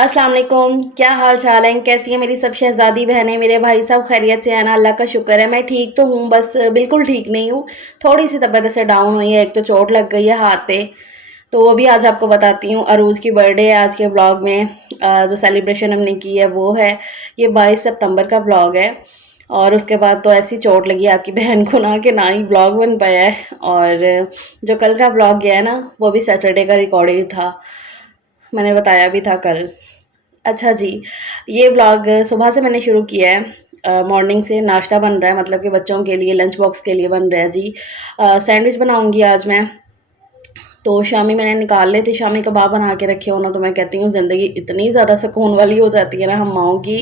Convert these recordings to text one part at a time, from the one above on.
अस्सलाम वालेकुम। क्या हाल चाल है, कैसी है मेरी सब शहज़ादी बहनें, मेरे भाई सब खैरियत से हैं ना? अल्लाह का शुक्र है। मैं ठीक तो हूँ, बस बिल्कुल ठीक नहीं हूँ। थोड़ी सी तबीयत ऐसे डाउन हुई है, एक तो चोट लग गई है हाथ पे। तो वो भी आज आपको बताती हूँ। अरूज की बर्थडे है आज के ब्लॉग में। जो सेलिब्रेशन हमने की है वो है। ये 22 सितंबर का ब्लॉग है। और उसके बाद तो ऐसी चोट लगी आपकी बहन को ना कि ना ही ब्लॉग बन पाया है। और जो कल का ब्लॉग गया है ना, वो भी सैटरडे का रिकॉर्डिंग था। मैंने बताया भी था कल। अच्छा जी, ये व्लॉग सुबह से मैंने शुरू किया है। मॉर्निंग से नाश्ता बन रहा है, मतलब कि बच्चों के लिए लंच बॉक्स के लिए बन रहा है जी। सैंडविच बनाऊंगी आज मैं। तो शामी मैंने निकाल लेते, शामी कबाब बना के रखे हो ना, तो मैं कहती हूँ ज़िंदगी इतनी ज़्यादा सुकून वाली हो जाती है ना हम माओं की,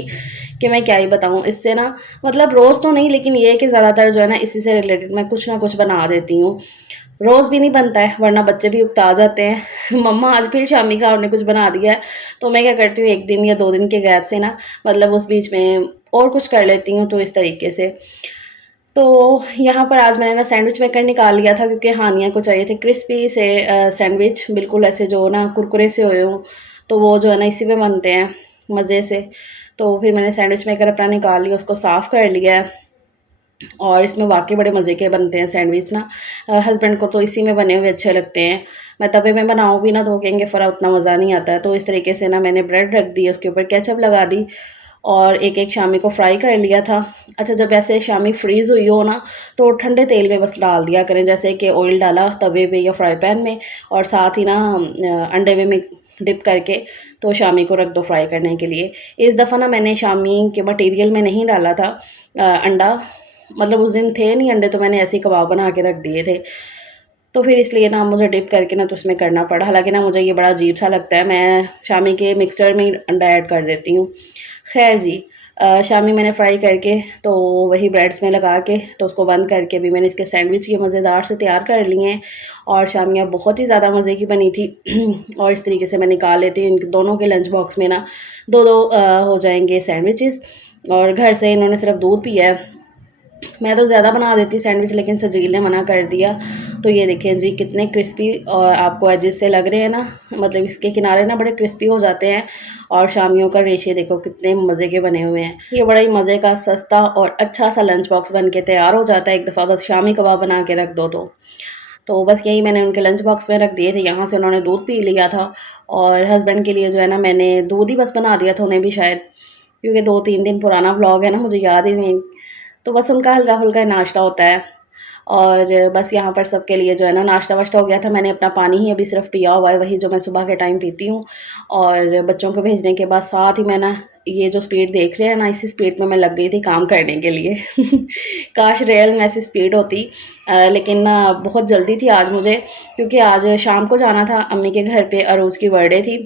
कि मैं क्या ही बताऊँ इससे ना। मतलब रोज़ तो नहीं, लेकिन ये है कि ज़्यादातर जो है ना इसी से रिलेटेड मैं कुछ ना कुछ बना देती हूँ। रोज़ भी नहीं बनता है, वरना बच्चे भी उकता जाते हैं मम्मा आज फिर शामी का आपने कुछ बना दिया है। तो मैं क्या करती हूँ, 1 दिन या 2 दिन के गैप से ना, मतलब उस बीच में और कुछ कर लेती हूँ, तो इस तरीके से। तो यहाँ पर आज मैंने ना सैंडविच मेकर निकाल लिया था, क्योंकि हानिया को चाहिए थे क्रिस्पी से सैंडविच, बिल्कुल ऐसे जो ना कुरकुरे से हुए हों। तो वो जो है ना इसी में बनते हैं मज़े से। तो फिर मैंने सैंडविच मेकर अपना निकाल लिया, उसको साफ़ कर लिया है। और इसमें वाक़ई बड़े मज़े के बनते हैं सैंडविच ना। हस्बैंड को तो इसी में बने हुए अच्छे लगते हैं। मैं तवे में बनाऊँ भी ना तो वो कहेंगे फ़रा उतना मज़ा नहीं आता है। तो इस तरीके से ना मैंने ब्रेड रख दी, उसके ऊपर केचअप लगा दी और एक-एक शामी को फ्राई कर लिया था। अच्छा, जब ऐसे शामी फ्रीज़ हुई हो ना, तो ठंडे तेल में बस डाल दिया करें, जैसे कि ऑयल डाला तवे पे या फ्राई पैन में, और साथ ही ना अंडे में डिप करके तो शामी को रख दो फ्राई करने के लिए। इस दफ़ा ना मैंने शामी के मटीरियल में नहीं डाला था अंडा, मतलब उस दिन थे नहीं अंडे, तो मैंने ऐसे ही कबाब बना के रख दिए थे। तो फिर इसलिए ना मुझे डिप करके ना तो उसमें करना पड़ा। हालाँकि ना मुझे ये बड़ा अजीब-सा लगता है, मैं शामी के मिक्सचर में ही अंडा ऐड कर देती हूँ। ख़ैर जी, शामी मैंने फ्राई करके तो वही ब्रेड्स में लगा के तो उसको बंद करके भी मैंने इसके सैंडविच ये मज़ेदार से तैयार कर लिए हैं। और शामियाँ बहुत ही ज़्यादा मज़े की बनी थी और इस तरीके से मैं निकाल लेती हूँ, इन दोनों के लंच बॉक्स में ना 2-2 हो जाएँगे सैंडविचेस। और घर से इन्होंने सिर्फ़ दूध पिया है। मैं तो ज़्यादा बना देती सैंडविच, लेकिन सजील ने मना कर दिया। तो ये देखें जी, कितने क्रिस्पी और आपको एजेस से लग रहे हैं ना, मतलब इसके किनारे ना बड़े क्रिस्पी हो जाते हैं। और शामियों का रेशे देखो कितने मज़े के बने हुए हैं। ये बड़ा ही मज़े का सस्ता और अच्छा सा लंच बॉक्स बन के तैयार हो जाता है, एक दफ़ा बस शामी कबाब बना के रख दो तो। तो बस यही मैंने उनके लंच बॉक्स में रख दिए थे। यहाँ से उन्होंने दूध पी लिया था और हस्बैंड के लिए जो है ना मैंने दूध ही बस बना दिया था उन्हें भी शायद, क्योंकि 2-3 दिन पुराना व्लॉग है ना, मुझे याद ही नहीं। तो बस उनका हल्का-फुल्का नाश्ता होता है। और बस यहाँ पर सबके लिए जो है ना नाश्ता-वाश्ता हो गया था। मैंने अपना पानी ही अभी सिर्फ़ पिया हुआ है, वही जो मैं सुबह के टाइम पीती हूँ। और बच्चों को भेजने के बाद साथ ही मैं ना ये जो स्पीड देख रहे हैं ना, इसी स्पीड में मैं लग गई थी काम करने के लिए। काश रियल में ऐसी स्पीड होती। लेकिन ना बहुत जल्दी थी आज मुझे, क्योंकि आज शाम को जाना था अम्मी के घर पे, अरोज़ की बर्थडे थी।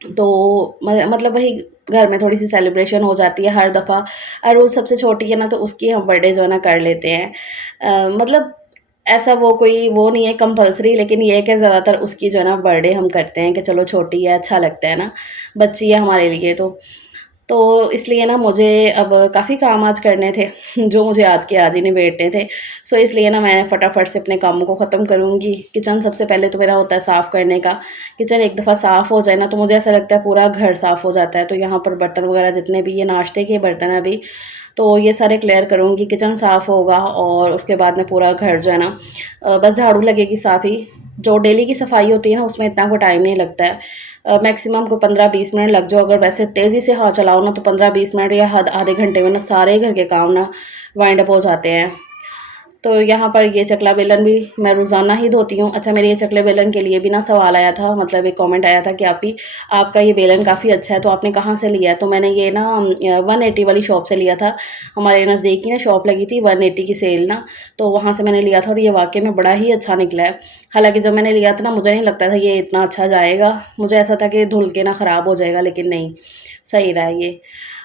तो मतलब वही घर में थोड़ी-सी सेलिब्रेशन हो जाती है हर दफ़ा। रोज़ सबसे छोटी है ना, तो उसकी हम बर्थडे जो है ना कर लेते हैं। मतलब ऐसा वो कोई वो नहीं है कंपल्सरी, लेकिन ये है कि ज़्यादातर उसकी जो है ना बर्थडे हम करते हैं कि चलो छोटी है, अच्छा लगता है ना, बच्ची है हमारे लिए तो। तो इसलिए ना मुझे अब काफ़ी काम आज करने थे जो मुझे आज के आज ही निबेड़ने थे। सो इसलिए ना मैं फटाफट से अपने कामों को ख़त्म करूँगी। किचन सबसे पहले तो मेरा होता है साफ़ करने का। किचन एक दफ़ा साफ़ हो जाए ना, तो मुझे ऐसा लगता है पूरा घर साफ़ हो जाता है। तो यहाँ पर बर्तन वग़ैरह जितने भी ये नाश्ते के बर्तन हैं अभी, तो ये सारे क्लियर करूँगी, किचन साफ़ होगा और उसके बाद में पूरा घर जो है ना बस झाड़ू लगेगी साफ़ ही। जो डेली की सफाई होती है ना, उसमें इतना कोई टाइम नहीं लगता है। मैक्सिमम को 15-20 मिनट लग जाओ, अगर वैसे तेज़ी से हाथ चलाओ ना, तो 15-20 मिनट या हद आधे घंटे में ना सारे घर के काम ना वाइंड अप हो जाते हैं। तो यहाँ पर ये चकला बेलन भी मैं रोज़ाना ही धोती हूँ। अच्छा, मेरे ये चकले बेलन के लिए भी ना सवाल आया था, मतलब एक कमेंट आया था कि आपी आपका ये बेलन काफ़ी अच्छा है, तो आपने कहाँ से लिया है? तो मैंने ये ना 180 वाली शॉप से लिया था। हमारे नज़दीक ही ना शॉप लगी थी 180 की सेल ना, तो वहाँ से मैंने लिया था और ये वाक़ई में बड़ा ही अच्छा निकला है। हालाँकि जब मैंने लिया था ना, मुझे नहीं लगता था ये इतना अच्छा जाएगा। मुझे ऐसा था कि धुल के ना ख़राब हो जाएगा, लेकिन नहीं, सही रहा ये।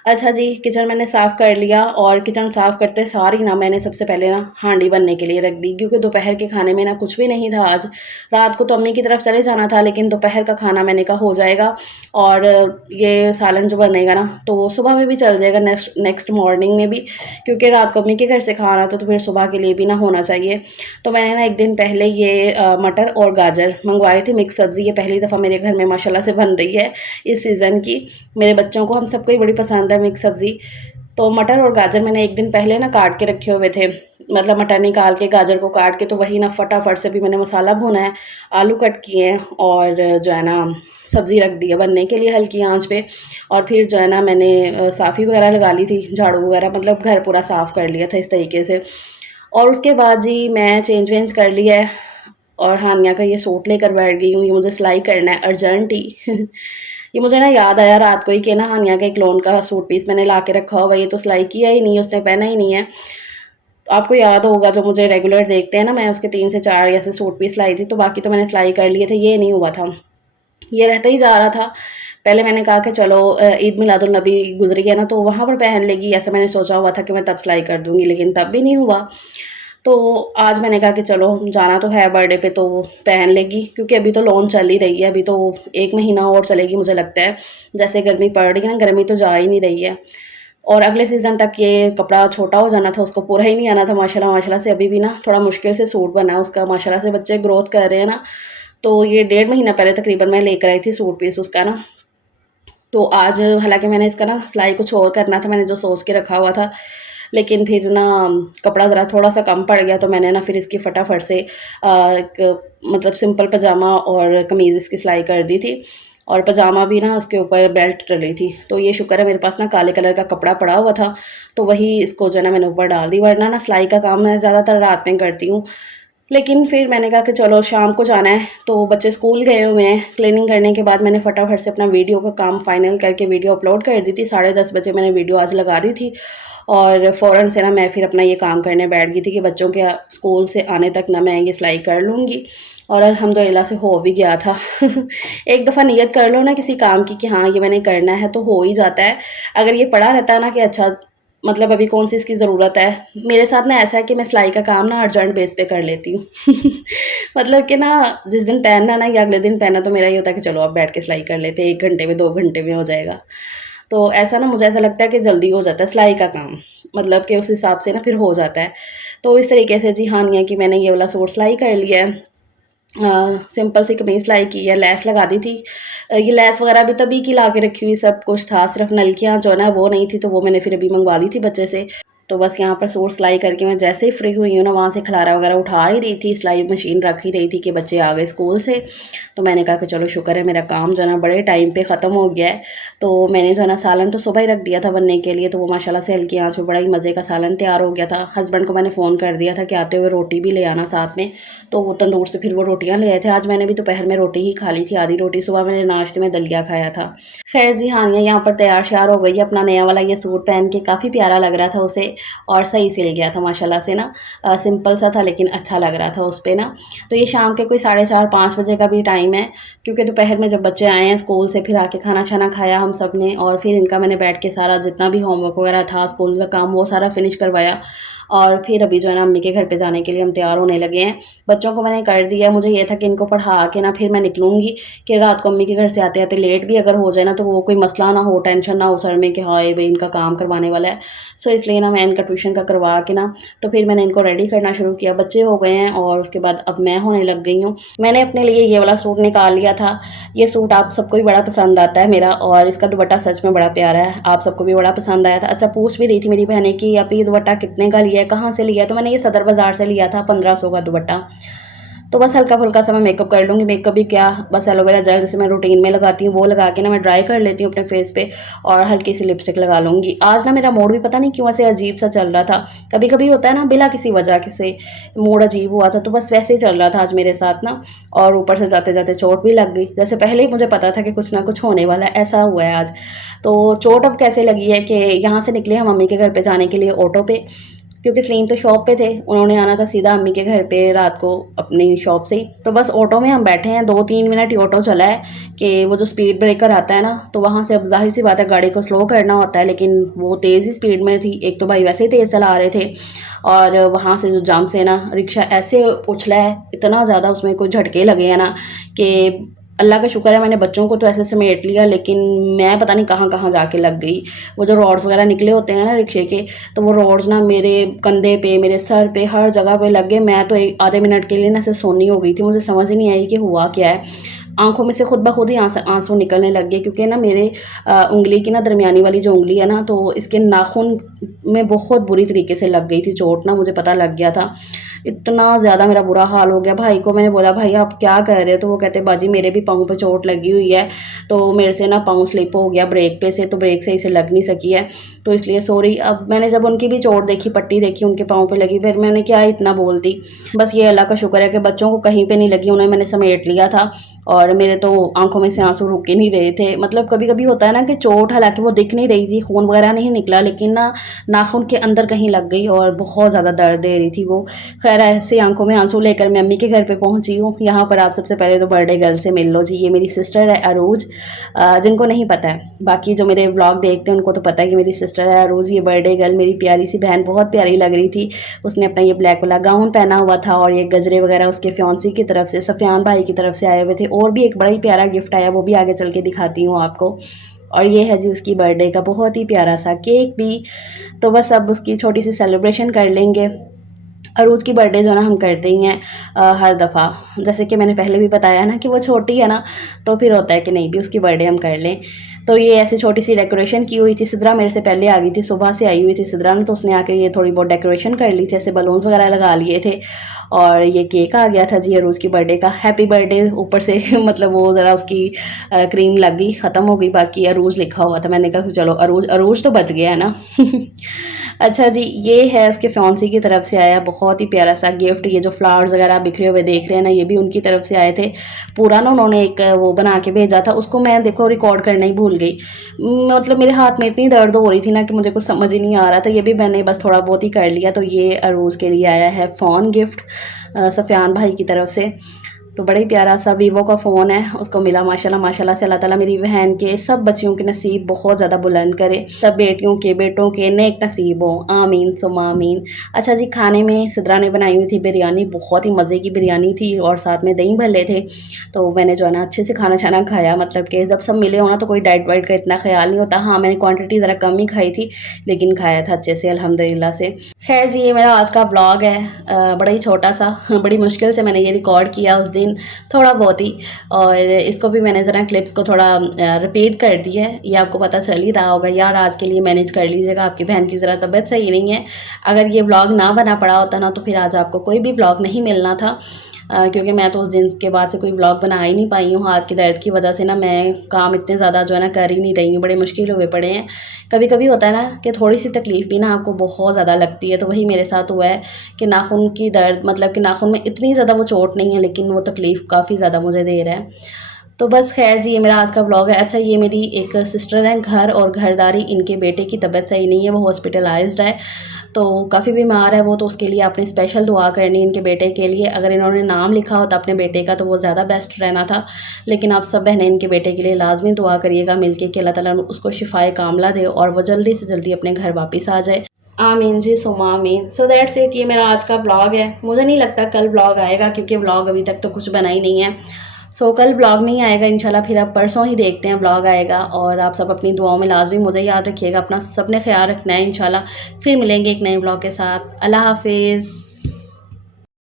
अच्छा जी, किचन मैंने साफ़ कर लिया और किचन साफ़ करते सार ही ना मैंने सबसे पहले ना हांडी बनने के लिए रख दी, क्योंकि दोपहर के खाने में ना कुछ भी नहीं था आज। रात को तो अम्मी की तरफ चले जाना था, लेकिन दोपहर का खाना मैंने कहा हो जाएगा और ये सालन जो बनेगा ना तो वो सुबह में भी चल जाएगा, नेक्स्ट नेक्स्ट मॉर्निंग में भी, क्योंकि रात को अम्मी के घर से खाना था तो फिर सुबह के लिए भी ना होना चाहिए। तो मैंने ना एक दिन पहले ये मटर और गाजर मंगवाए थे, मिक्स सब्ज़ी। ये पहली दफ़ा मेरे घर में माशाल्लाह से बन रही है इस सीज़न की। मेरे बच्चों को, हम सबको ही बड़ी पसंद है मिक्स सब्ज़ी। तो मटर और गाजर मैंने एक दिन पहले ना काट के रखे हुए थे, मतलब मटर निकाल के गाजर को काट के, तो वही ना फटाफट से भी मैंने मसाला भुना है, आलू कट किए हैं और जो है ना सब्ज़ी रख दी है बनने के लिए हल्की आंच पे। और फिर जो है ना मैंने साफ़ी वगैरह लगा ली थी, झाड़ू वगैरह, मतलब घर पूरा साफ़ कर लिया था इस तरीके से। और उसके बाद जी मैं चेंज वेंज कर लिया है और हानिया का ये सूट लेकर बैठ गई हूँ। ये मुझे सिलाई करना है अर्जेंट ही। ये मुझे ना याद आया रात को ही कि ना हानिया का एक लोन का सूट पीस मैंने ला के रखा हुआ, ये तो सिलाई किया ही नहीं है, उसने पहना ही नहीं है। तो आपको याद होगा, जो मुझे रेगुलर देखते हैं ना, मैं उसके 3 से 4 ऐसे सूट पीस लाई थी, तो बाकी तो मैंने सिलाई कर लिए थे, ये नहीं हुआ था। ये रहता ही जा रहा था। पहले मैंने कहा कि चलो ईद मिलादुल नबी गुज़री है ना, तो वहाँ पर पहन लेगी, ऐसा मैंने सोचा हुआ था कि मैं तब सिलाई कर दूँगी, लेकिन तब भी नहीं हुआ। तो आज मैंने कहा कि चलो जाना तो है बर्थडे पे, तो पहन लेगी, क्योंकि अभी तो लोन चल ही रही है, अभी तो 1 महीना और चलेगी मुझे लगता है। जैसे गर्मी पड़ रही है ना, गर्मी तो जा ही नहीं रही है। और अगले सीज़न तक ये कपड़ा छोटा हो जाना था, उसको पूरा ही नहीं आना था माशाल्लाह। माशाल्लाह से अभी भी ना थोड़ा मुश्किल से सूट बना है उसका, माशाल्लाह से बच्चे ग्रोथ कर रहे हैं ना। तो ये 1.5 महीना पहले तकरीबन मैं लेकर आई थी सूट पीस उसका ना। तो आज हालाँकि मैंने इसका ना सिलाई कुछ और करना था, मैंने जो सोच के रखा हुआ था, लेकिन फिर ना कपड़ा ज़रा थोड़ा-सा कम पड़ गया, तो मैंने ना फिर इसकी फटाफट से एक मतलब सिंपल पजामा और कमीज़ इसकी सिलाई कर दी थी। और पजामा भी ना उसके ऊपर बेल्ट डली थी, तो ये शुक्र है मेरे पास ना काले कलर का कपड़ा पड़ा हुआ था, तो वही इसको जो है ना मैंने ऊपर डाल दी, वरना ना सिलाई का काम मैं ज़्यादातर रात में करती हूँ। लेकिन फिर मैंने कहा कि चलो शाम को जाना है, तो बच्चे स्कूल गए हुए हैं। क्लीनिंग करने के बाद मैंने फटाफट से अपना वीडियो का काम फाइनल करके वीडियो अपलोड कर दी थी। 10:30 बजे मैंने वीडियो आज लगा दी थी और फ़ौरन से ना मैं फिर अपना ये काम करने बैठ गई थी कि बच्चों के स्कूल से आने तक ना मैं ये सिलाई कर लूँगी। और अल्हम्दुलिल्लाह से हो भी गया था। एक दफ़ा नियत कर लो ना किसी काम की कि हाँ, ये मैंने करना है, तो हो ही जाता है। अगर ये पड़ा रहता है ना कि अच्छा, मतलब अभी कौन-सी इसकी ज़रूरत है। मेरे साथ ना ऐसा है कि मैं सिलाई का काम ना अर्जेंट बेस पे कर लेती हूँ। मतलब कि ना जिस दिन पहनना ना या अगले दिन पहनना, तो मेरा ये होता है कि चलो अब बैठ के सिलाई कर लेते हैं, 1 घंटे में 2 घंटे में हो जाएगा। तो ऐसा ना मुझे ऐसा लगता है कि जल्दी हो जाता है सिलाई का काम, मतलब कि उस हिसाब से ना फिर हो जाता है। तो इस तरीके से जी हाँ, नहीं है कि मैंने ये वाला सूट सिलाई कर लिया है। सिंपल सी कमीज़ सिलाई की है, लेस लगा दी थी। ये लेस वगैरह भी तभी की ला के रखी हुई सब कुछ था, सिर्फ़ नलकियाँ जो है ना वो नहीं थी, तो वो मैंने फिर अभी मँगवा ली थी बच्चे से। तो बस यहाँ पर सूट सिलाई करके मैं जैसे ही फ्री हुई हूँ ना, वहाँ से खलारा वगैरह उठा ही रही थी, सिलाई मशीन रख ही रही थी कि बच्चे आ गए स्कूल से। तो मैंने कहा कि चलो शुक्र है मेरा काम जो है ना बड़े टाइम पे ख़त्म हो गया है। तो मैंने जो है ना सालन तो सुबह ही रख दिया था बनने के लिए, तो वो माशाल्लाह से हल्की आँच पे बड़ा ही मज़े का सालन तैयार हो गया था। हस्बैंड को मैंने फ़ोन कर दिया था कि आते हुए रोटी भी ले आना साथ में, तो वो तंदूर से फिर वो रोटियाँ ले आए थे। आज मैंने भी दोपहर में रोटी ही खा ली थी, आधी रोटी। सुबह मैंने नाश्ते में दलिया खाया था। खैर जी हाँ, यहाँ पर तैयार श्यार हो गई है, अपना नया वाला ये सूट पहन के काफ़ी प्यारा लग रहा था उसे, और सही सिल गया था माशाल्लाह से ना। सिंपल सा था लेकिन अच्छा लग रहा था उस पे ना। तो ये शाम के कोई 4:30-5 बजे का भी टाइम है, क्योंकि दोपहर में जब बच्चे आए हैं स्कूल से, फिर आके खाना-शाना खाया हम सब ने, और फिर इनका मैंने बैठ के सारा जितना भी होमवर्क वगैरह था स्कूल का काम, वो सारा फिनिश करवाया। और फिर अभी जो है ना अम्मी के घर पे जाने के लिए हम तैयार होने लगे हैं। बच्चों को मैंने कर दिया, मुझे ये था कि इनको पढ़ा के ना फिर मैं निकलूँगी, कि रात को अम्मी के घर से आते-आते लेट भी अगर हो जाए ना, तो वो कोई मसला ना हो, टेंशन ना हो सर में कि हाय भई इनका काम करवाने वाला है। सो इसलिए ना मैं इनका ट्यूशन का करवा के ना, तो फिर मैंने इनको रेडी करना शुरू किया। बच्चे हो गए हैं और उसके बाद अब मैं होने लग गई हूँ। मैंने अपने लिए ये वाला सूट निकाल लिया था। ये सूट आप सबको भी बड़ा पसंद आता है मेरा, और इसका दुपट्टा सच में बड़ा प्यारा है, आप सबको भी बड़ा पसंद आया था। अच्छा, पूछ भी रही थी मेरी बहनें कि आप ये दुपट्टा कितने का लिया है, कहाँ से लिया है? तो मैंने ये सदर बाज़ार से लिया था, 1500 का दुपट्टा। तो बस हल्का-फुल्का सा मैं मेकअप कर लूँगी। मेकअप भी क्या, बस एलोवेरा जेल जैसे मैं रूटीन में लगाती हूँ, वो लगा के ना मैं ड्राई कर लेती हूँ अपने फेस पे, और हल्की सी लिपस्टिक लगा लूँगी। आज ना मेरा मूड भी पता नहीं क्यों ऐसे अजीब-सा चल रहा था। कभी-कभी होता है ना बिना किसी वजह के से मूड अजीब हुआ था, तो बस वैसे ही चल रहा था आज मेरे साथ ना। और ऊपर से जाते-जाते चोट भी लग गई। जैसे पहले ही मुझे पता था कि कुछ ना कुछ होने वाला है, ऐसा हुआ है आज। तो चोट अब कैसे लगी है कि यहाँ से निकले हम मम्मी के घर पे जाने के लिए ऑटो पे। क्योंकि सलीम तो शॉप पे थे, उन्होंने आना था सीधा अम्मी के घर पे रात को अपनी शॉप से ही। तो बस ऑटो में हम बैठे हैं, 2-3 मिनट ही ऑटो चला है कि वो जो स्पीड ब्रेकर आता है ना, तो वहाँ से अब ज़ाहिर सी बात है गाड़ी को स्लो करना होता है, लेकिन वो तेज़ ही स्पीड में थी। एक तो भाई वैसे ही तेज़ चला रहे थे और वहाँ से जो जाम से ना रिक्शा ऐसे उछला है, इतना ज़्यादा उसमें कुछ झटके लगे हैं ना कि अल्लाह का शुक्र है मैंने बच्चों को तो ऐसे समेट लिया, लेकिन मैं पता नहीं कहाँ-कहाँ जाके लग गई। वो जो रॉड्स वगैरह निकले होते हैं ना रिक्शे के, तो वो रॉड्स ना मेरे कंधे पे, मेरे सर पे, हर जगह पे लग गए। मैं तो एक आधे मिनट के लिए ना ऐसे सोनी हो गई थी, मुझे समझ ही नहीं आई कि हुआ क्या है। आँखों में से खुद ब खुद ही आँसू निकलने लग गए, क्योंकि ना मेरे उँगली की ना दरमियानी वाली जो उँगली है ना, तो इसके नाखून में बहुत बुरी तरीके से लग गई थी चोट ना, मुझे पता लग गया था। इतना ज़्यादा मेरा बुरा हाल हो गया। भाई को मैंने बोला, भाई आप क्या कर रहे हो? तो वो कहते बाजी मेरे भी पाँव पे चोट लगी हुई है, तो मेरे से ना पाँव स्लिप हो गया ब्रेक पे से, तो ब्रेक सही से लग नहीं सकी है, तो इसलिए सॉरी। अब मैंने जब उनकी भी चोट देखी, पट्टी देखी उनके पाँव पे लगी, फिर मैंने क्या इतना बोल दी। बस ये अल्लाह का शुक्र है कि बच्चों को कहीं पे नहीं लगी, उन्हें मैंने समेट लिया था और मेरे तो आँखों में से आँसू रुक ही नहीं रहे थे। मतलब कभी-कभी होता है ना कि चोट हालाँकि वो दिख नहीं रही थी, खून वगैरह नहीं निकला, लेकिन ना नाखून के अंदर कहीं लग गई और बहुत ज़्यादा दर्द दे रही थी वो। खैर ऐसे आँखों में आँसू लेकर मैं अम्मी के घर पे पहुँची हूँ। यहाँ पर आप सबसे पहले तो बर्थडे गर्ल से मिल लो जी, ये मेरी सिस्टर है अरूज। जिनको नहीं पता है, बाकी जो मेरे व्लॉग देखते हैं उनको तो पता है कि मेरी सिस्टर है अरूज। ये बर्थडे गर्ल मेरी प्यारी सी बहन, बहुत प्यारी लग रही थी। उसने अपना ये ब्लैक वाला गाउन पहना हुआ था और ये गजरे वगैरह उसके फियांसी की तरफ से, सफियान भाई की तरफ से आए हुए थे। और भी एक बड़ा ही प्यारा गिफ्ट आया, वो भी आगे चल के दिखाती हूँ आपको। और ये है जी उसकी बर्थडे का बहुत ही प्यारा सा केक भी। तो बस अब उसकी छोटी सी सेलिब्रेशन कर लेंगे। अरूज की बर्थडे जो है ना हम करते ही हैं हर दफ़ा। जैसे कि मैंने पहले भी बताया ना कि वो छोटी है ना, तो फिर होता है कि नहीं भी उसकी बर्थडे हम कर लें। तो ये ऐसी छोटी सी डेकोरेशन की हुई थी। सिद्रा मेरे से पहले आ गई थी, सुबह से आई हुई थी सिद्रा ने, तो उसने आके ये थोड़ी बहुत डेकोरेशन कर ली थी, ऐसे बलून्स वगैरह लगा लिए थे और ये केक आ गया था जी अरूज की बर्थडे का। हैप्पी बर्थडे ऊपर से मतलब वो ज़रा उसकी क्रीम लग गई, ख़त्म हो गई, बाकी अरूज लिखा हुआ था। मैंने कहा चलो अरूज अरूज तो बच गया है ना। अच्छा जी, ये है उसके फियांसी की तरफ से आया बहुत ही प्यारा सा गिफ्ट। ये जो फ्लावर्स वगैरह बिखरे हुए देख रहे हैं ना, ये भी उनकी तरफ से आए थे। पूरा ना उन्होंने एक वो बना के भेजा था, उसको मैं देखो रिकॉर्ड करना ही भूल गई। मतलब मेरे हाथ में इतनी दर्द हो रही थी ना कि मुझे कुछ समझ ही नहीं आ रहा था। ये भी मैंने बस थोड़ा बहुत ही कर लिया। तो ये अरूज़ के लिए आया है फ़ोन गिफ्ट सफ़ियान भाई की तरफ से। तो बड़ा ही प्यारा सा वीवो का फ़ोन है, उसको मिला माशाल्लाह माशाल्लाह से। अल्लाह ताला मेरी बहन के सब बच्चियों के नसीब बहुत ज़्यादा बुलंद करे, सब बेटियों के बेटों के नेक नसीब हो, आमीन सुम्मा आमीन। अच्छा जी, खाने में सिद्रा ने बनाई हुई थी बिरयानी, बहुत ही मज़े की बिरयानी थी और साथ में दही भल्ले थे। तो मैंने जो है ना अच्छे से खाना छाना खाया, मतलब कि जब सब मिले हो ना तो कोई डाइट वाइट का इतना ख्याल नहीं होता। हाँ, मैंने क्वान्टिटी ज़रा कम ही खाई थी, लेकिन खाया था अच्छे से अल्हम्दुलिल्लाह से। खैर जी, ये मेरा आज का ब्लॉग है, बड़ा ही छोटा सा, बड़ी मुश्किल से मैंने ये रिकॉर्ड किया उस दिन थोड़ा बहुत ही, और इसको भी मैंने ज़रा क्लिप्स को थोड़ा रिपीट कर दिया है। ये आपको पता चल ही रहा होगा यार, आज के लिए मैनेज कर लीजिएगा, आपकी बहन की ज़रा तबीयत सही नहीं है। अगर ये व्लॉग ना बना पड़ा होता ना तो फिर आज आपको कोई भी व्लॉग नहीं मिलना था, क्योंकि मैं तो उस दिन के बाद से कोई व्लॉग बना ही नहीं पाई हूँ। हाथ की दर्द की वजह से ना मैं काम इतने ज़्यादा जो है ना कर ही नहीं रही हूँ, बड़े मुश्किल हुए पड़े हैं। कभी कभी होता है ना कि थोड़ी सी तकलीफ़ भी ना आपको बहुत ज़्यादा लगती है, तो वही मेरे साथ हुआ है कि नाखून की दर्द, मतलब कि नाखून में इतनी ज़्यादा वो चोट नहीं है, लेकिन वो तकलीफ़ काफ़ी ज़्यादा मुझे दे रहा है। तो बस खैर जी, ये मेरा आज का व्लॉग है। अच्छा, ये मेरी एक सिस्टर हैं, घर और घरदारी, इनके बेटे की तबीयत सही नहीं है, वो हॉस्पिटलाइज्ड है, तो काफ़ी बीमार है वो, तो उसके लिए आपने स्पेशल दुआ करनी इनके बेटे के लिए। अगर इन्होंने नाम लिखा होता अपने बेटे का तो वो ज़्यादा बेस्ट रहना था, लेकिन आप सब बहनें इनके बेटे के लिए लाजमी दुआ करिएगा मिलके कि अल्लाह ताला उसको शिफाए कामला दे और वो जल्दी से जल्दी अपने घर वापस आ जाए। आमीन जी सुमा आमीन। सो दैट्स इट, ये मेरा आज का ब्लॉग है। मुझे नहीं लगता कल ब्लॉग आएगा, क्योंकि ब्लॉग अभी तक तो कुछ बना ही नहीं है। सो कल ब्लॉग नहीं आएगा इंशाल्लाह, फिर आप परसों ही देखते हैं ब्लॉग आएगा। और आप सब अपनी दुआओं में लाजमी मुझे याद रखिएगा, अपना सब ने ख्याल रखना है। इंशाल्लाह फिर मिलेंगे एक नए ब्लॉग के साथ। अल्लाह हाफिज़।